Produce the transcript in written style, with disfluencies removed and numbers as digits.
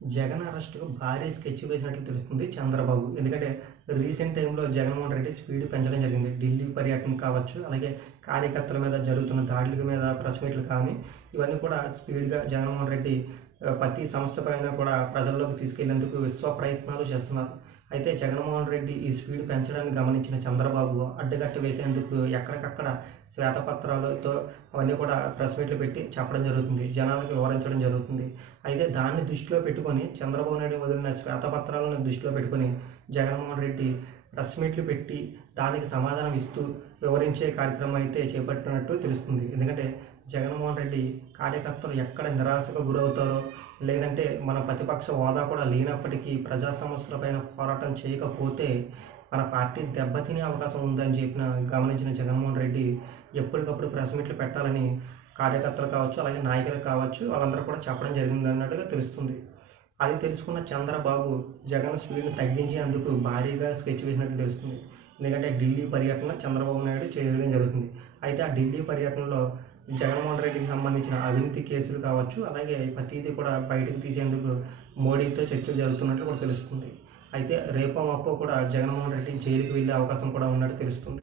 జగన్ అరెస్ట్‌కు భారీ స్కెచ్ వేసినట్లు తెలుస్తుంది చంద్రబాబు. ఎందుకంటే రీసెంట్ టైమ్‌లో జగన్‌మోహన్ రెడ్డి స్పీడ్ పెంచడం జరిగింది. ఢిల్లీ పర్యటన కావచ్చు, అలాగే కార్యకర్తల మీద జరుగుతున్న దాడుల మీద ప్రెస్ మీట్లు కానీ, ఇవన్నీ కూడా స్పీడ్‌గా జగన్‌మోహన్ రెడ్డి ప్రతి సమస్య పైన కూడా ప్రజల్లోకి తీసుకెళ్లేందుకు విశ్వ ప్రయత్నాలు చేస్తున్నారు. అయితే జగన్‌మోహన్ రెడ్డి ఈ స్పీడ్ పెంచడాన్ని గమనించిన చంద్రబాబు అడ్డుకట్ట వేసేందుకు ఎక్కడికక్కడ శ్వేతపత్రాలతో అవన్నీ కూడా ప్రెస్ మీట్లు పెట్టి చెప్పడం జరుగుతుంది. జనాలకు వివరించడం జరుగుతుంది. అయితే దాన్ని దృష్టిలో పెట్టుకొని చంద్రబాబు నాయుడు వదిలిన శ్వేతపత్రాలను దృష్టిలో పెట్టుకొని జగన్‌మోహన్ రెడ్డి ప్రెస్ మీట్లు పెట్టి దానికి సమాధానం ఇస్తూ వివరించే కార్యక్రమం అయితే చేపట్టినట్టు తెలుస్తుంది. ఎందుకంటే జగన్‌మోహన్ రెడ్డి కార్యకర్తలు ఎక్కడ నిరాశకు గురవుతారో, లేదంటే మన ప్రతిపక్ష హోదా కూడా లేనప్పటికీ ప్రజా సమస్యలపైన పోరాటం చేయకపోతే మన పార్టీ దెబ్బతినే అవకాశం ఉందని గమనించిన జగన్‌మోహన్ రెడ్డి ఎప్పటికప్పుడు ప్రెస్ మీట్లు పెట్టాలని కార్యకర్తలు కావచ్చు, అలాగే నాయకులు కావచ్చు, వాళ్ళందరూ కూడా చెప్పడం జరిగిందన్నట్టుగా తెలుస్తుంది. అది తెలుసుకున్న చంద్రబాబు జగన్ స్పీడ్‌ని తగ్గించేందుకు భారీగా స్కెచ్ వేసినట్లు తెలుస్తుంది. ఎందుకంటే ఢిల్లీ పర్యటన చంద్రబాబు నాయుడు చేయడం జరుగుతుంది. అయితే ఆ ఢిల్లీ పర్యటనలో జగన్‌మోహన్ రెడ్డికి సంబంధించిన అవినీతి కేసులు కావచ్చు, అలాగే ప్రతీదీ కూడా బయటకు తీసేందుకు మోడీతో చర్చలు జరుగుతున్నట్లు కూడా తెలుస్తుంది. అయితే రేపో మాపో కూడా జగన్‌మోహన్ రెడ్డి జైలుకి వెళ్ళే అవకాశం కూడా ఉన్నట్టు తెలుస్తుంది.